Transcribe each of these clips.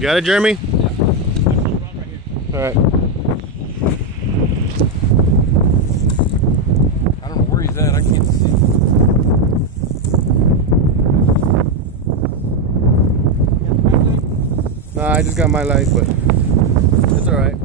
You got it, Jeremy? Yeah. All right. I don't know where he's at. I can't see him. Nah, I just got my light, but it's all right.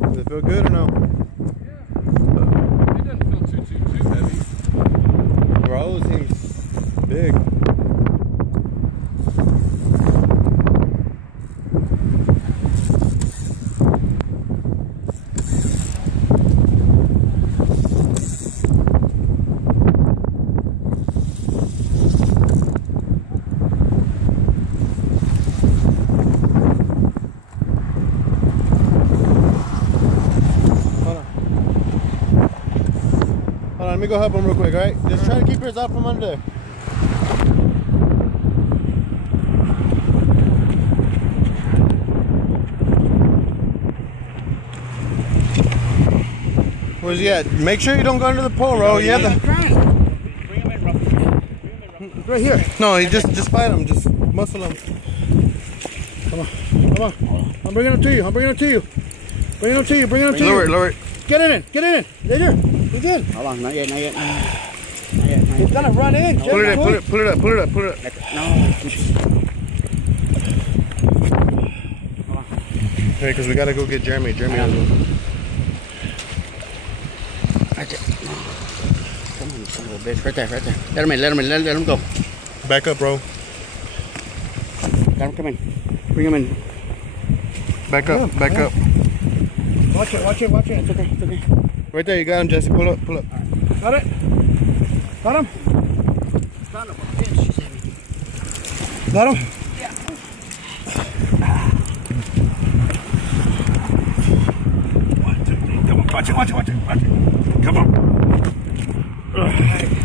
Does it feel good or no? Yeah. It doesn't feel too heavy. Bro, it seems big. Hold on, let me go help him real quick, alright? Just try to keep yours out from under there. Where's he at? Make sure you don't go under the pole, Ro. You have to... Bring him in, Ruff. Right here. No, you just fight him. Just muscle him. Come on. Come on. I'm bringing him to you. I'm bringing him to you. Bringing him to you. Bringing him to you. Lower it, lower it. Get in. Get in. Right here. He's in. Hold on, not yet, not yet. He's gonna run in. Pull it up. Pull it up. Pull it up. Pull it up. No. Okay, because we gotta go get Jeremy. Jeremy has one. Right there. Come on, son of a bitch. Right there, right there. Let him in, let him go. Back up, bro. Let him come in. Bring him in. Back up. Back up. Watch it. It's okay, it's okay. Right there. You got him, Jesse. Pull up. Pull up. Got it? Got him? Son of a bitch, she's heavy. Got him? Yeah. Watch it. Come on.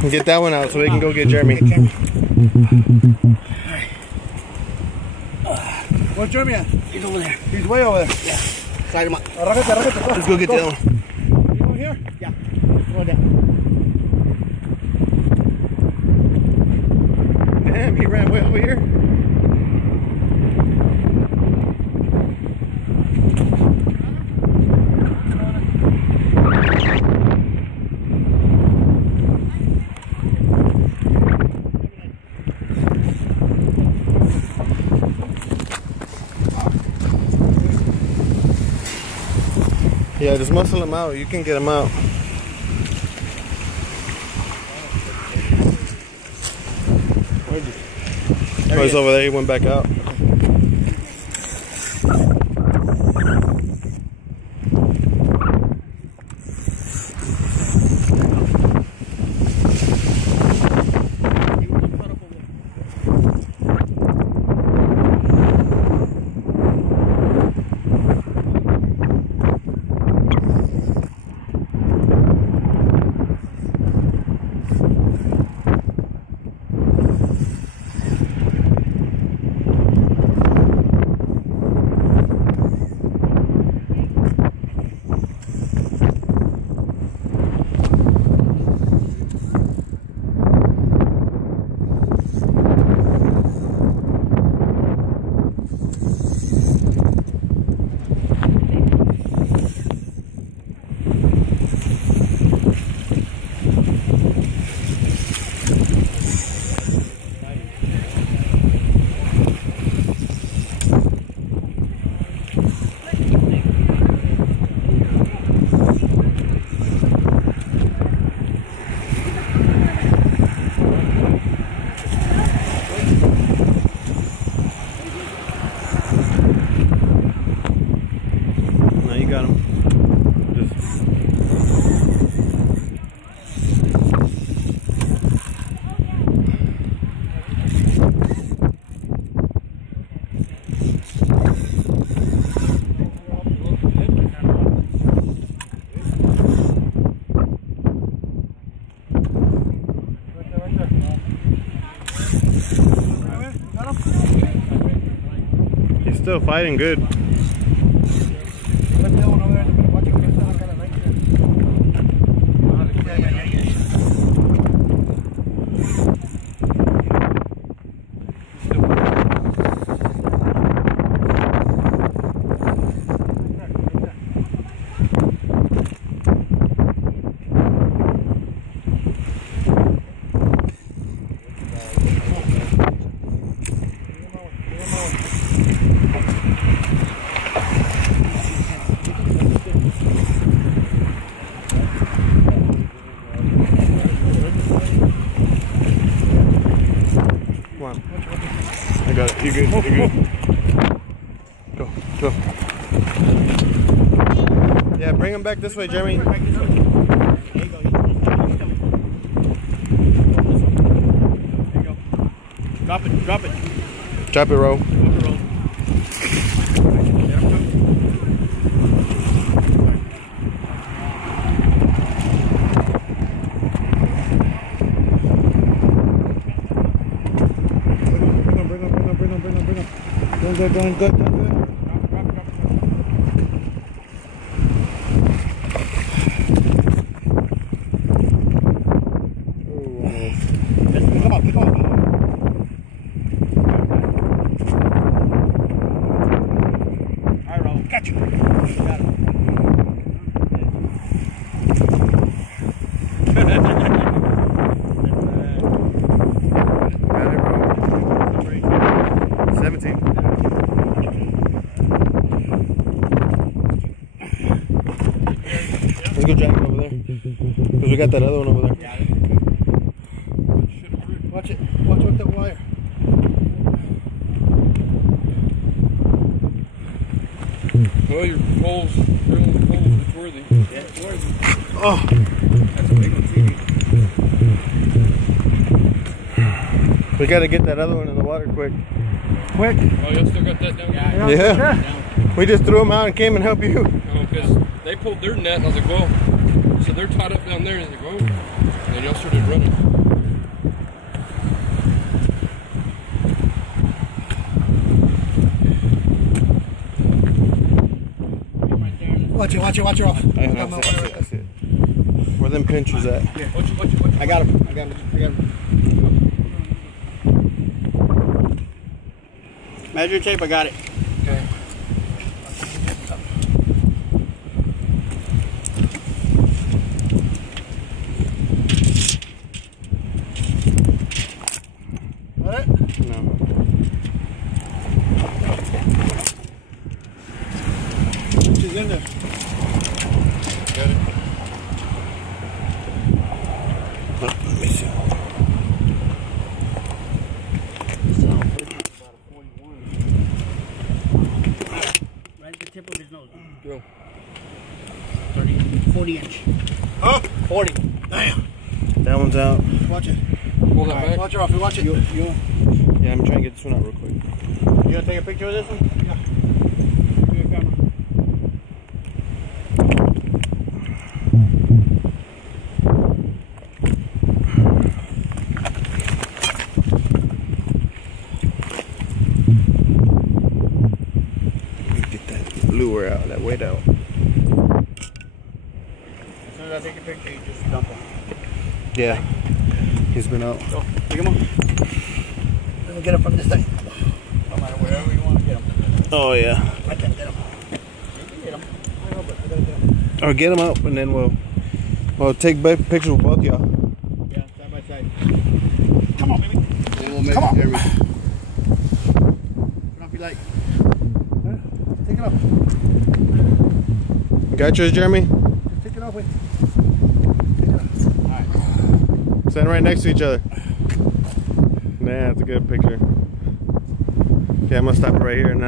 Get that one out so we can go get Jeremy. Where's Jeremy at? He's over there. He's way over there. Yeah. Slide him up. Let's go get the other one. You over here? Yeah. Go down. Damn, he ran way over here. Yeah, just muscle him out. You can get him out. Oh, he's over there. He went back out. He's still fighting good. I got it. You good? You good? Go, go. Yeah, bring him back this way, Jeremy. Drop it, drop it. Drop it, Ro. Going good. Come on. All right, Ro, catch you. Got him. Let's go drag it over there. Because we got that other one over there. Watch it. Watch with the wire. Well, your pole's really cold. It's worthy. Yeah, it's worthy. Oh. That's a big one, too. We got to get that other one in the water quick. Quick. Oh, y'all still got that down? Yeah. We just threw them out and came and helped you. Because they pulled their net, and I was like, well, so they're tied up down there. I was like, oh. And then y'all started running. Watch it, Ross. I see it. Where them pinchers at? Yeah. Watch it. I got him. Measure tape, I got it. Okay. Got it? No. She's in there. Got it. Let me see. Right at the tip of his nose. Go. 40 inch. Huh? 40. Damn. That one's out. Watch it. Pull that back. Watch it off. Watch it. Yeah, I'm trying to get this one out real quick. You gonna take a picture of this one? Yeah. Give me a camera. Get that lure out, that weight out. As soon as I take a picture, you just dump him. Yeah. He's been out. Go. Pick him up. Let me get him from this side. No matter wherever you want to get him. Oh, yeah. I can't get him. You can get him. I know, but I gotta get him. Or get him out and then we'll take pictures with both y'all. Yeah, side by side. Come on, baby. Then we'll make Come on. Jeremy. Turn off your light. Take it off. You got yours, Jeremy? Just take it off, wait. Alright. Stand right next to each other. Nah, that's a good picture. Okay, I'm gonna stop it right here now.